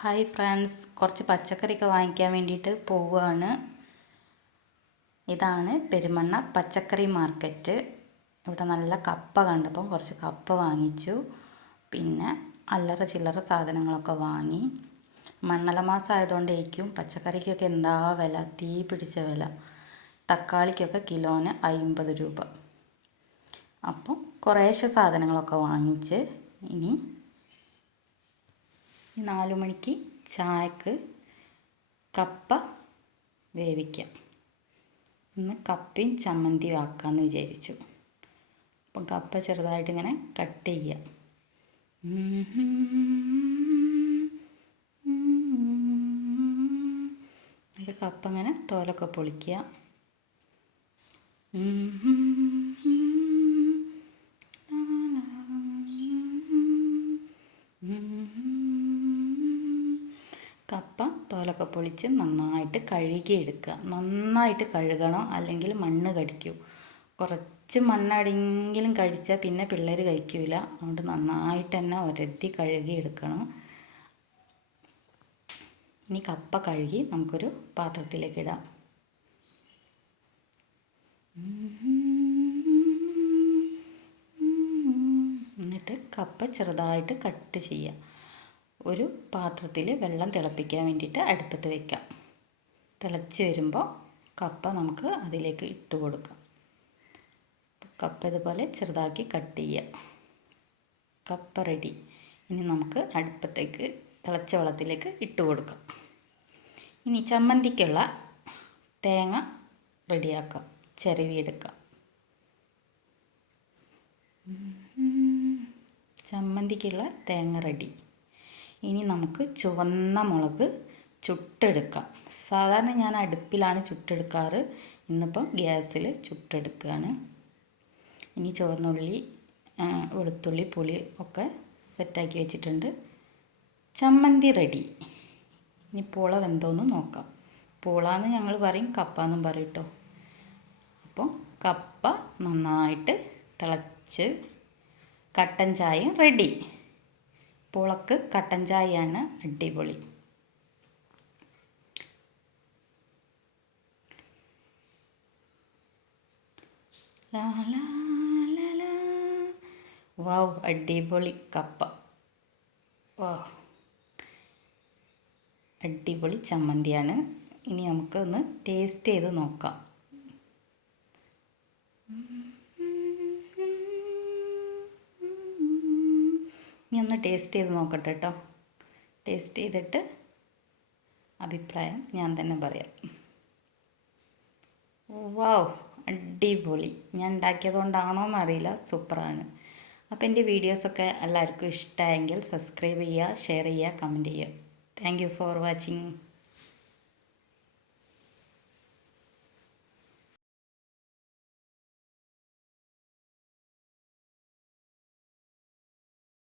Hi friends, കുറച്ച് പച്ചക്കറിയൊക്കെ വാങ്ങിക്കാൻ വേണ്ടിയിട്ട് പോവുകയാണ്. ഇതാണ് പെരുമണ്ണ പച്ചക്കറി മാർക്കറ്റ്. ഇവിടെ നല്ല കപ്പ കണ്ടപ്പം കുറച്ച് കപ്പ വാങ്ങിച്ചു. പിന്നെ അല്ലറ ചില്ലറ സാധനങ്ങളൊക്കെ വാങ്ങി. മണ്ണല മാസം ആയതുകൊണ്ടേക്കും പച്ചക്കറിക്കൊക്കെ എന്താ വില, തീ പിടിച്ച വില. തക്കാളിക്കൊക്കെ കിലോന് 50 രൂപ. അപ്പം കുറേശ്ശെ സാധനങ്ങളൊക്കെ വാങ്ങിച്ച് ഇനി 4 മണിക്ക് ചായക്ക് കപ്പ വേവിക്കാം. ഇന്ന് കപ്പയും ചമ്മന്തി ആക്കാമെന്ന് വിചാരിച്ചു. അപ്പം കപ്പ ചെറുതായിട്ട് ഇങ്ങനെ കട്ട് ചെയ്യാം. കപ്പ ഇങ്ങനെ തോലൊക്കെ പൊളിക്കുക. കപ്പ തോലൊക്കെ പൊളിച്ച് നന്നായിട്ട് കഴുകിയെടുക്കുക. നന്നായിട്ട് കഴുകണം, അല്ലെങ്കിൽ മണ്ണ് കടിക്കും. കുറച്ച് മണ്ണടെങ്കിലും കടിച്ചാൽ പിന്നെ പിള്ളേർ കഴിക്കില്ല. അതുകൊണ്ട് നന്നായിട്ട് തന്നെ ഒരത്തി കഴുകിയെടുക്കണം. ഇനി കപ്പ കഴുകി നമുക്കൊരു പാത്രത്തിലേക്ക് ഇടാം. എന്നിട്ട് കപ്പ ചെറുതായിട്ട് കട്ട് ചെയ്യാം. ഒരു പാത്രത്തിൽ വെള്ളം തിളപ്പിക്കാൻ വേണ്ടിയിട്ട് അടുപ്പത്ത് വയ്ക്കാം. തിളച്ച് വരുമ്പോൾ കപ്പ നമുക്ക് അതിലേക്ക് ഇട്ട് കൊടുക്കാം. കപ്പ ഇതുപോലെ ചെറുതാക്കി കട്ട് ചെയ്യാം. കപ്പ റെഡി. ഇനി നമുക്ക് അടുപ്പത്തേക്ക് തിളച്ച വെള്ളത്തിലേക്ക് ഇട്ട് കൊടുക്കാം. ഇനി ചമ്മന്തിക്കുള്ള തേങ്ങ റെഡിയാക്കാം, ചിരവിയെടുക്കാം. ചമ്മന്തിക്കുള്ള തേങ്ങ റെഡി. ഇനി നമുക്ക് ചുവന്ന മുളക് ചുട്ടെടുക്കാം. സാധാരണ ഞാൻ അടുപ്പിലാണ് ചുട്ടെടുക്കാറ്. ഇന്നിപ്പം ഗ്യാസിൽ ചുട്ടെടുക്കുകയാണ്. ഇനി ചുവന്നുള്ളി, വെളുത്തുള്ളി, പുളി ഒക്കെ സെറ്റാക്കി വെച്ചിട്ടുണ്ട്. ചമ്മന്തി റെഡി. ഇനി പൂള വെന്തോന്ന് നോക്കാം. പൂളാന്ന് ഞങ്ങൾ പറയും, കപ്പ എന്നും പറയും കേട്ടോ. അപ്പോൾ കപ്പ നന്നായിട്ട് തിളച്ച് കട്ടൻ ചായ റെഡി. പൂളക്ക് കട്ടൻ ചായയാണ് അടിപൊളി. വാവ്, അടിപൊളി കപ്പ. വാവ്, അടിപൊളി ചമ്മന്തിയാണ്. ഇനി നമുക്കൊന്ന് ടേസ്റ്റ് ചെയ്ത് നോക്കാം. ഇനി ഒന്ന് ടേസ്റ്റ് ചെയ്ത് നോക്കട്ടെ കേട്ടോ. ടേസ്റ്റ് ചെയ്തിട്ട് അഭിപ്രായം ഞാൻ തന്നെ പറയാം. വാവ്, അടിപൊളി. ഞാൻ ഉണ്ടാക്കിയതുകൊണ്ടാണോ എന്നറിയില്ല, സൂപ്പറാണ്. അപ്പോൾ എൻ്റെ വീഡിയോസൊക്കെ എല്ലാവർക്കും ഇഷ്ടമായെങ്കിൽ സബ്സ്ക്രൈബ് ചെയ്യുക, ഷെയർ ചെയ്യുക, കമൻറ്റ് ചെയ്യുക. Thank you for watching.